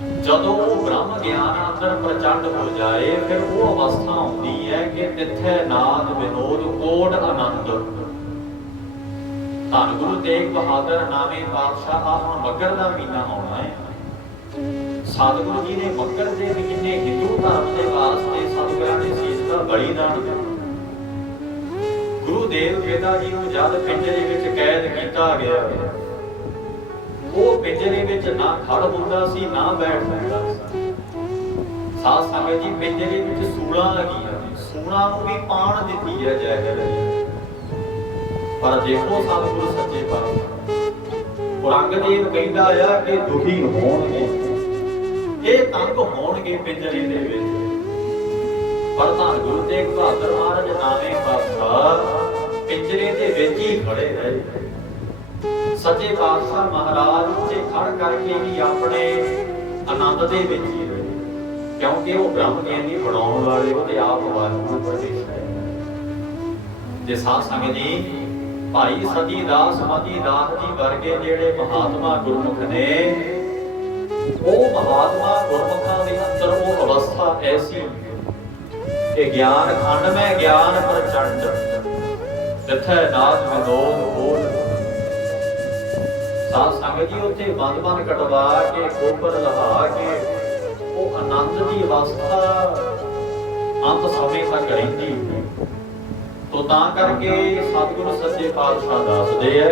ਜਦੋਂ ਉਹ ਬ੍ਰਹਮ ਗਿਆਨ ਅੰਦਰ ਪ੍ਰਚੰਡ ਹੋ ਜਾਏ, ਫਿਰ ਉਹ ਅਵਸਥਾ ਆਉਂਦੀ ਹੈ ਕਿ ਤਿੱਥੈ ਨਾਦ ਵਿਨੋਦ ਕੋਟ ਆਨੰਦ। ਧੰਨ ਗੁਰੂ ਤੇਗ ਬਹਾਦਰ ਨਾਮੇ ਪਾਤਸ਼ਾਹ ਆ ਹੁਣ ਮੱਗਰ ਦਾ ਮਹੀਨਾ ਆਉਣਾ ਹੈ। ਸਤਿਗੁਰੂ ਜੀ ਨੇ ਮੱਗਰ ਦੇ ਮਹੀਨੇ ਹਿੰਦੂ ਧਰਮ ਦੇ ਵਾਸਤੇ ਸਤਿਗੁਰਾਂ ਨੇ ਸੀਸ ਦਾ ਬਲੀਦਾਨ ਦਿੱਤਾ ਗੁਰੂ ਦੇਵ ਪਿਤਾ ਜੀ ਨੂੰ ਜਦ ਪਿੰਜਰੇ ਵਿੱਚ ਕੈਦ ਕੀਤਾ ਗਿਆ ਉਹ ਪਿੰਜਰੇ ਵਿੱਚ ਨਾ ਖੜ ਹੁੰਦਾ ਸੀ, ਨਾ ਬੈਠ ਹੁੰਦਾ ਸੀ। ਸਾਧ ਸੰਗਤ ਜੀ ਪਿੰਜਰੇ ਵਿੱਚ ਸੂਲਾਂ ਲੱਗੀਆਂ ਨੇ ਨੂੰ ਵੀ ਪਾਣ ਦਿੱਤੀ ਹੈ ਜੈਗਰ ਪਰ ਦੇਖੋ ਸਤਿਗੁਰੂ ਸੱਚੇ ਪਾਤਸ਼ਾਹ ਔਰੰਗਜ਼ੇਬ ਕਹਿੰਦਾ ਆ ਕਿ ਦੁਖੀ ਹੋਣਗੇ। ਇਹ ਤੰਗ ਹੋਣਗੇ ਪਿੰਜਰੇ ਦੇ ਵਿੱਚ। ਪਰ ਧੰਨ ਗੁਰੂ ਤੇਗ ਬਹਾਦਰ ਮਹਾਰਾਜ ਨਾਮੇ ਪਾਤਸ਼ਾਹ ਪਿੰਜਰੇ ਦੇ ਵਿੱਚ ਹੀ ਖੜੇ ਰਹੇ। ਸੱਚੇ ਪਾਤਸ਼ਾਹ ਮਹਾਰਾਜ ਉੱਤੇ ਖੜ ਕਰਕੇ ਵੀ ਆਪਣੇ ਆਨੰਦ ਦੇ ਵਿੱਚ ਹੀ ਰਹੇ। ਕਿਉਂਕਿ ਉਹ ਬ੍ਰਹਮ ਗਿਆਨੀ ਬਣਾਉਣ ਵਾਲੇ ਉਹਦੇ ਆਪ ਵਾਹਿਗੁਰੂ ਪ੍ਰਵੇਸ਼ ਹੈ। ਜੇ ਸਾਧ ਸੰਗਤ ਜੀ, ਭਾਈ ਸਤੀ ਦਾਸ ਮਤੀ ਦਾਸ ਜੀ ਵਰਗੇ ਜਿਹੜੇ ਮਹਾਤਮਾ ਗੁਰਮੁਖ ਨੇ, ਉਹ ਮਹਾਤਮਾ ਗੁਰਮੁਖਾਂ ਦੇ ਅੰਦਰ ਉਹ ਅਵਸਥਾ ਐਸੀ ਕਿ ਗਿਆਨ ਖੰਡ ਮੈਂ ਗਿਆਨ ਪ੍ਰਚੰਡ ਜਿੱਥੇ ਨਾਦ ਵਿਨੋਦ ਬੋਲ ਸਾਧ ਸੰਗਤ ਜੀ ਉੱਥੇ ਬੰਦ ਬੰਦ ਕਟਵਾ ਕੇ ਕੋਪਰ ਲਹਾ ਕੇ, ਉਹ ਆਨੰਦ ਦੀ ਅਵਸਥਾ ਅੰਤ ਸਮੇਂ ਤੱਕ ਰਹਿੰਦੀ ਤੋ ਤਾਂ ਕਰਕੇ ਸਤਿਗੁਰੂ ਸੱਚੇ ਪਾਤਸ਼ਾਹ ਦੱਸਦੇ ਆ